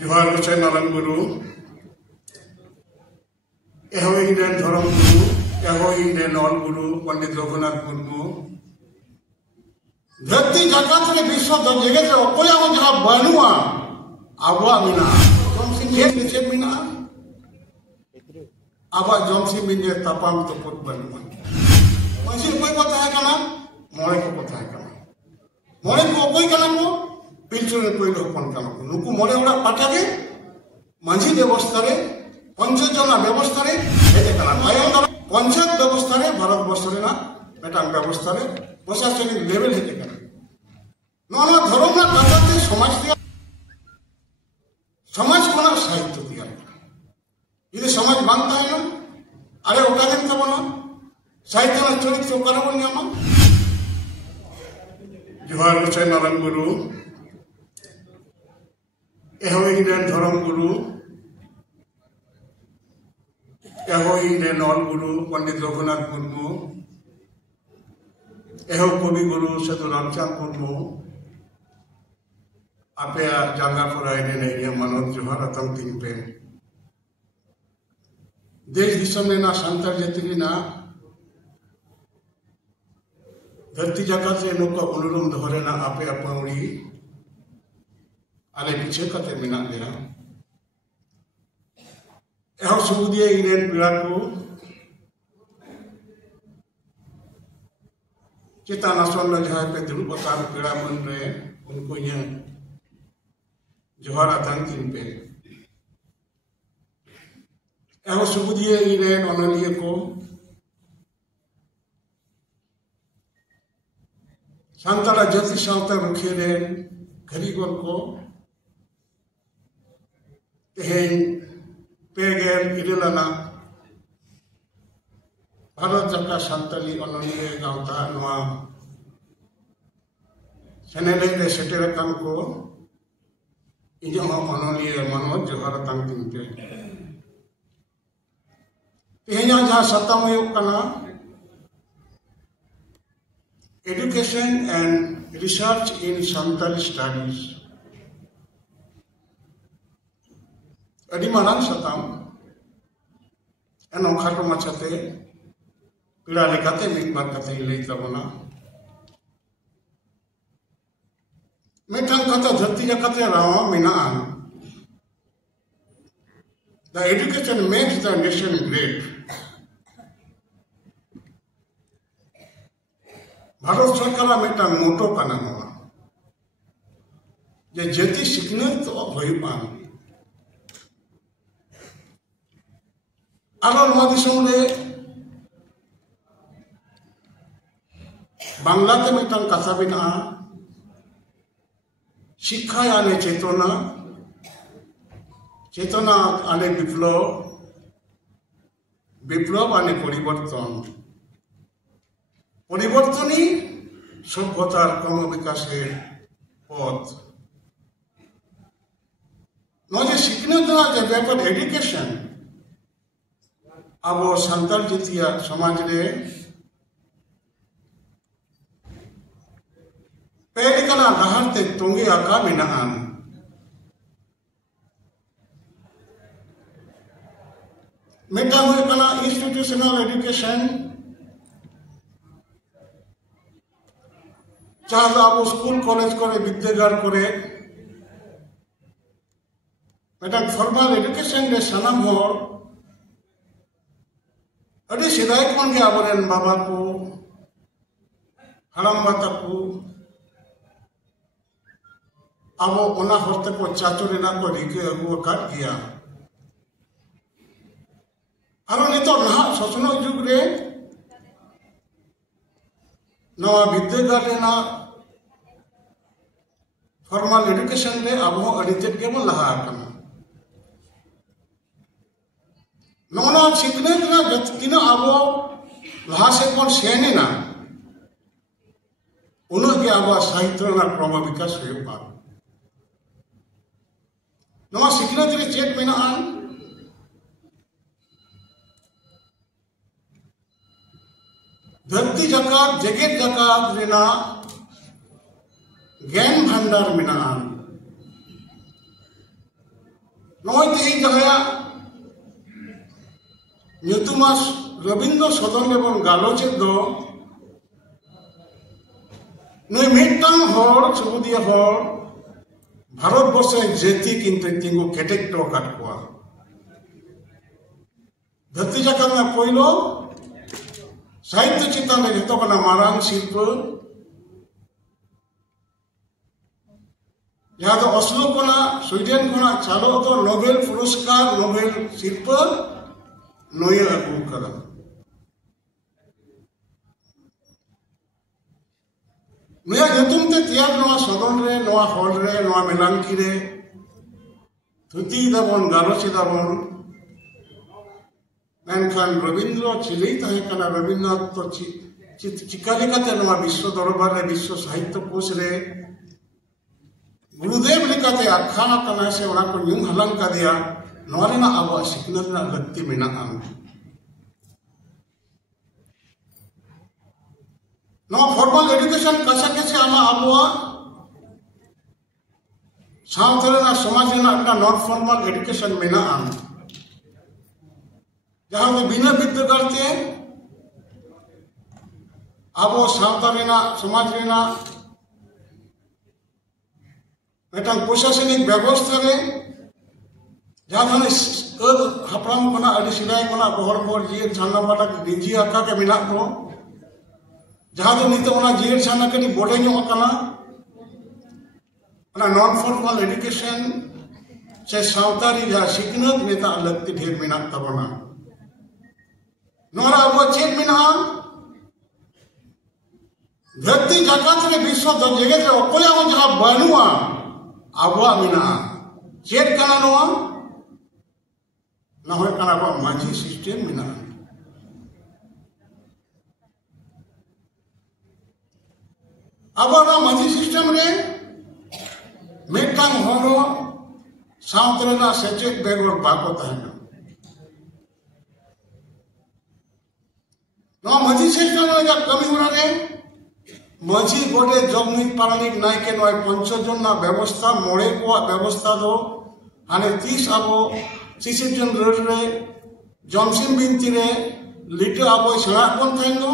जोहार गोसाई नारायण गुरु एहो इंडियन धर्म गुरु एहो इंडियन ऑल गुरु पंडित रघुनाथ मुर्मू धरती जगत रे विश्व जगत रे ओकोया को जहां बनुआ आबवा मिना जमसिंह नीचे मिना आबा जमसिंह मिने तपाम तो पुत बनुआ मसी कोई को ताहे कना मोरे को ताहे कना मोरे को कोई कना को पिलचु रे कोई लोपन कना को नुकु मोरे उडा पाठागे मांझी व्यवस्था रे पंचजना व्यवस्था रे हेते कना आयन पंचायत व्यवस्था रे भारत वर्ष रे ना बेटा व्यवस्था रे प्रशासनिक लेवल हेते कना नाना धर्म ना कथाते समाज कोना साहित्य दिया ये समाज मानता है ना अरे ओका दिन का बना साहित्य ना चरित्र ओकारा बन जामा जोहार गोसाई नारायण गुरु एहो इंडियन धर्म गुरु एहो इंडियन ऑल गुरु पंडित रघुनाथ मुर्मू एहो कवि गुरु साधु रामचंद्र मुर्मू आपे जांगा फराय ने मनोज जोहार अतम तीन पे देश दिशा में ना संताल जाति ना धरती जगत से नौका उनुरुम धोरे ना आपे अपनौड़ी आले पीछे कते मिना गया एहो सुबुदिया इंडियन पीड़ा को चिता नासन न जहां पे दुरु बता पीड़ा मन रे उनको ये जोहार अतम तीन पे एहो सुबुदिया इंडियन अनलियो को सांतला जाति सावता रुखे रे घरीगोल को तेहें पेगेल इरेलाना भारत जका सांतली अनलियो गावता नवा सेनेले ले सेटेर कान को इजो अनलियो मनोज जोहार तांग तीन पे तेहें जहां सत्ताम हुयुग कना education and research in Santali studies. Adi marang satam eno khato machate pila lekate mikbar kate ilai tabona metang kata dhati jakate rawa minaan. The education makes the nation great. Bharat सरकार मिट्टान मोटो कना नवा जे जति सिखनत तो होइबान आरो मदिसम रे बांग्लाते मिट्टान कथा बिना शिक्षा आने चेतना आने विप्लव आने परिवर्तन परिवर्तनी सभ्यतार क्रम विकासेर पथ नजे शिखनत जे ब्यापार एडुकेशन अब सान्ताल जातिया समाज रे पेडिकना लहारते तोंगे आका मेनान मेटा हुए कना इंस्टीट्यूशनल एडुकेशन जहां अब स्कूल कॉलेज करे विद्यागार करे मेटा फॉर्मल एडुकेशन रे सनाम होर अडी सिदाय खन के आबरेन बाबा को हराम बाता को अब ओना होते को चाचो रेना को रिके अगु काट गया आरो नितो ना सोसनो जुग रे नवा विद्यागार रेना फॉर्मल एडुकेशन रे अब अडितेट के बन लहा कना नोना सिखने ना जतिना अब लहा से कोन सेने ना उनो के अब साहित्य ना क्रम विकास होइबा नवा सिखने रे चेक मेना धरती जकात जगत जकात रेना ज्ञान भंडार मेना नॉय तेही जहाया ᱧᱩᱛᱩᱢᱟᱥ रविंद्र सदन लेबन गालोचे दो नुई मिट्टांग हर सुबुदिया हर भारत बर्षे जेती किंतु तिंगु केटेक तो काटकुआ धरती जाकत में पहिलो साहित्य चिंतन में जतो कना मारांग शिल्प यहाँ तो अस्लो कोना स्वीडन कोना चालो तो नोबेल पुरस्कार नोबेल शिल्प नोये अगू करा नुया जतुम ते तियार नोआ सदन रे नोआ हॉल रे नोआ मेलांकी रे थुती दाबन गालोची दाबन मेनखान रविंद्र चिली ताहे कना रविन्द्रनाथ तो चिकाली काते नोआ विश्व दरबार रे विश्व साहित्य कोश रे गुरुदेव लेकाते आखाना कना से ओना को न्यूम हलंग का दिया नोरेना आबो सिकनत ना लगती मेना आम नो फॉर्मल एजुकेशन कसा कैसे आमा आबो सावथरेना समाज रेना अपना नॉन फॉर्मल एजुकेशन मेना आम जहां में बिना विद्या करते आबो सावथरेना समाज रेना मेटा प्रशासनिक व्यवस्था रे जहाँ हपराम को सिदाय को बहर जीर छाना बाटा डिजी आका के मिना को जहाँ तो नित जीर छाना कटी बोले नॉन फॉर्मल एजुकेशन से सावतारी जहाँ सिकनत नेता लगती ढेर मिना तबना नोरा अब चेक मिना धरती जाकात रे विश्व जगत रे अकोया को जहाँ बनुआ आबुआ मिना चेक कना नोआ ना होय कना बा माझी सिस्टम मिना अब ना माझी सिस्टम रे मेटांग होरो सावतरेना सेचेक बेगोर बाको ताहेना ना माझी सिस्टम रे जा कमी होना रे माझी गोटे जगमित पारानिक नायके नय 5 जन ना व्यवस्था मोड़े को व्यवस्था दो हाने 30 आबो सिसिजन रोड रे जॉनसन बिनती रे लिटो आबो सड़ा कोन थाइनो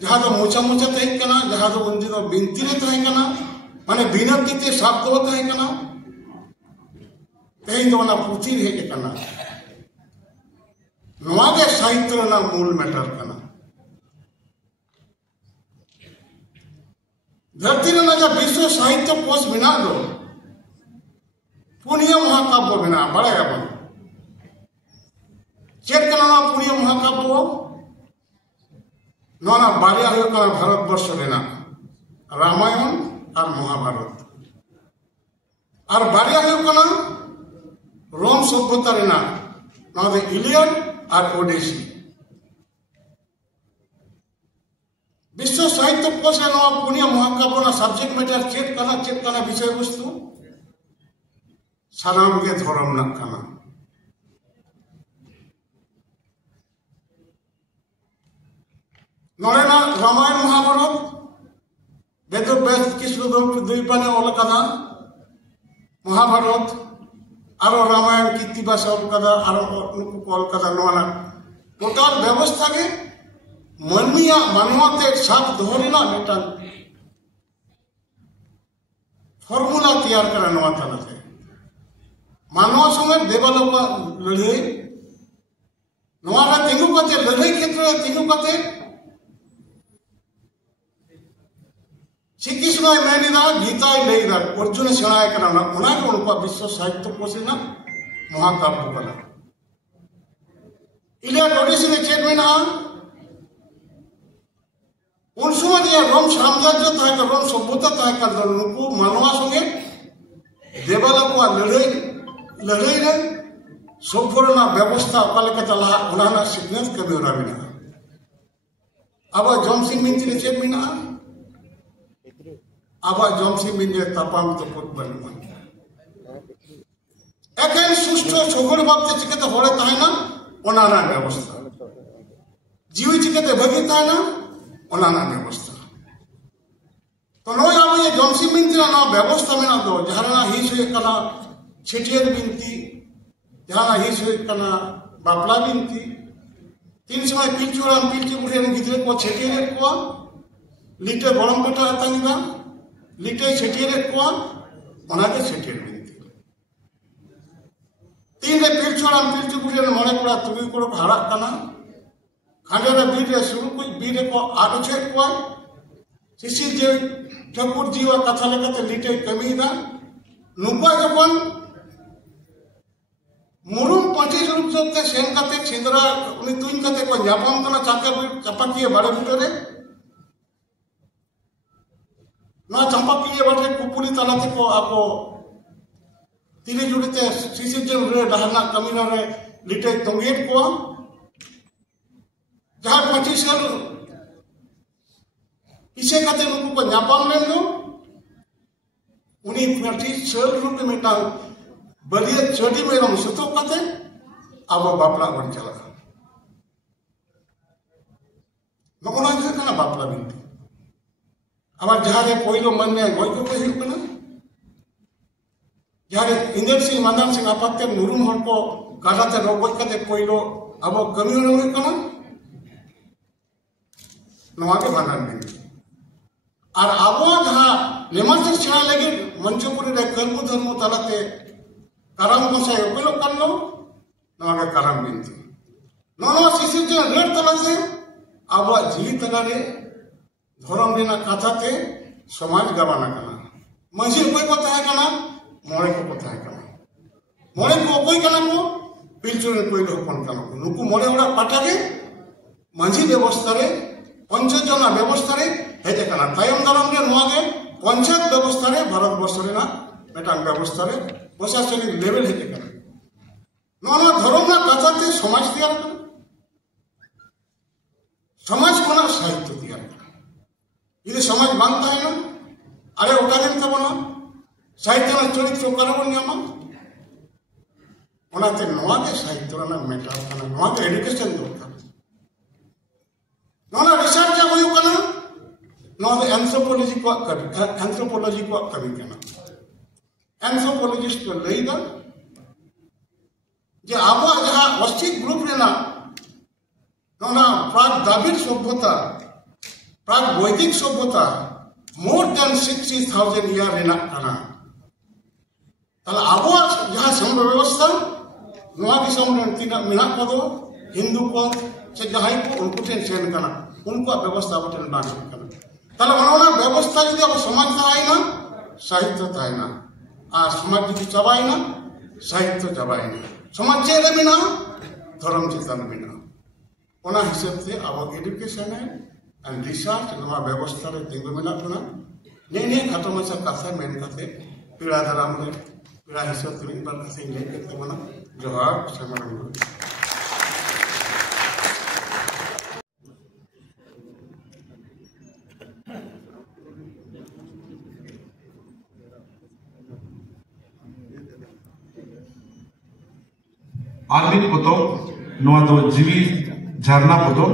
जहां तो मोचा मोचा तय कना जहां तो उनदी तो बिनती रे तय कना माने बिनती ते शब्द हो तय कना तय तो ना पुथी रे कना नोआ के साहित्य ना मूल मैटर कना धरती रे ना विश्व साहित्य कोश बिना दो पुण्य महाकाव्य बिना बड़े अपन चेक करना पुण्य महाकाव्य नोना बारिया हो कना भारत वर्ष लेना रामायण और महाभारत और बारिया हो कना रोम सभ्यता लेना नोदे इलियड और ओडिसी विश्व साहित्य कोश नो पुण्य महाकाव्य ना सब्जेक्ट मैटर चेक करना विषय वस्तु सानाम के धर्म ना कना नोरेना रामायण महाभारत वेद वेद कृष्ण द्वीपाने ओल कदा महाभारत आरो रामायण कीर्तिबास ओल कदा आरो नुकु ओल कदा नोना टोटल व्यवस्था के मनमिया मानवते साथ दोहरीना मेटा फॉर्मूला तैयार करा नोआ तालाते मानव संगे देवलोक लड़ाई नोआरा तिंगु कते लड़ाई क्षेत्र तिंगु कते श्री कृष्ण मेनिदा गीता लेदा अर्जुन सेणाय करना उना को उनका विश्व साहित्य कोशिना महाकाव्य कला इलिया ओडिसी ने चेक में ना उन समय दिया रोम साम्राज्य था का रोम सभ्यता था का नुकु मानवा संगे देवलोक वा लड़ाई रे सभ्यरना व्यवस्था अकाले का तला उनाना सिग्नेस के बेरा बिना अब जॉनसन मिंती ने चेक में ना अब जॉनसन मिंती तपाम तो पुत बनवा एकेन सुष्ठो छोगड़ बापते चिकते होरे ताहेना ओनाना व्यवस्था जीवी चिकते भगी ताहेना ओनाना व्यवस्था तो नो ये जॉनसन मिंती ना व्यवस्था में ना दो जहां ही से कला छिटियर बिनती जहाँ हिस होना बापला बिनती तीन समय पिलचू हाड़ाम पिलचू बुढ़ी गिद्रे को छेटियर को लिटे गरम कटा आतांगा लिटे छेटियर को ओनाके छेटियर बिनती तीन रे पिलचू हाड़ाम पिलचू बुढ़ी मोड़े कोड़ा तुगी को हाड़ा कना खांडे रे बीर रे सुरु कुछ बीर को आडुचे को शिशिर जे ठाकुर जीवा कथा लेकाते लिटे कमीदा नुपा जखन मुरुम 25 रूप जोते सेन काते छिंदरा उनी तुइन काते को न्यापम कना चपाकिए बाड़े बुटरे ना चंपाकिए बाटे कुपुली तलाते को आको तीने जुड़ते शिशिर जे रे डहना कमीना रे लिटे तोंगेट को जहाँ 25 साल इसे कहते नुकु को न्यापम ले लो उन्हीं 25 साल रूप में टांग बलिया चोटी में रम सुतो कहते अब बापला बन चला नकोना जैसे कहना बापला बिनती अब जहाँ रे पोइलो मन में गोई को कहीं बना जहाँ रे इंद्र सिंह मानव सिंह आपत्ते नुरुम हर को काटाते रोबोट कहते पोइलो अब कम्यून में कना नवाके बानान बिनती और आबो जहाँ लेमास्टर छाया लगे मंचपुरी रे कर्म धर्म तलाते करम को से उपलो करनो नवाके करम बिनती नोनो शिशिर जे रेड तलाते आबो जीवी तलारे धर्म रेना कथाते समाज गवाना कना मंजी कोई को ताहे कना मोड़े को ताहे कना मोड़े को कोई कना को पिलचु रे कोई लोपन कना नुकु मोड़े ओड़ा पाटागे मंजी व्यवस्था रे पंचजना व्यवस्था रे हेजे कना तायम दाराम रे नोगे पंचायत व्यवस्था रे भारत वर्ष रे ना मेटांग व्यवस्था रे प्रशासनिक लेवल हेजे कना नोना धर्म ना कथाते समाज तैयार कना समाज कोना साहित्य तैयार कना इदे समाज मानता है ना अरे ओटागेन तबना साहित्य ना चरित्र करबन न्यामा ओनाते नोगे साहित्य ना मेटा कना नोगे एजुकेशन दरकार नोना रिसर्च जा होयो कना नोगे एंथ्रोपोलॉजी को कमी कना एंथ्रोपोलॉजिस्ट को लेदा जे आबो जहां वस्तिक ग्रुप रेना नोना प्राग द्रविड़ सभ्यता प्राग वैदिक सभ्यता मोर देन 60,000 ईयर रेना कना तला आबो जहां सम व्यवस्था नोआ की सम तीना मिना को दो हिंदू को से जहां को उनको टेंशन कना उनको व्यवस्था बटन बांध कना तला मनोना व्यवस्था यदि अब समाज था आइना साहित्य था आइना आ समाज यदि चबाइना साहित्य चबाइना समाज चेरे बिना धर्म चिंतन बिना ओना हिसाब से अब एजुकेशन है एंड रिसर्च नवा व्यवस्था रे तिंगु मिला कना ने खत्म मसा कथा मेन कथे पीड़ा धराम रे पीड़ा हिसाब से बार कसे ले करते मना जोहार समरण आर्मिक पोतो नोआ दो जीवी झरना पोतो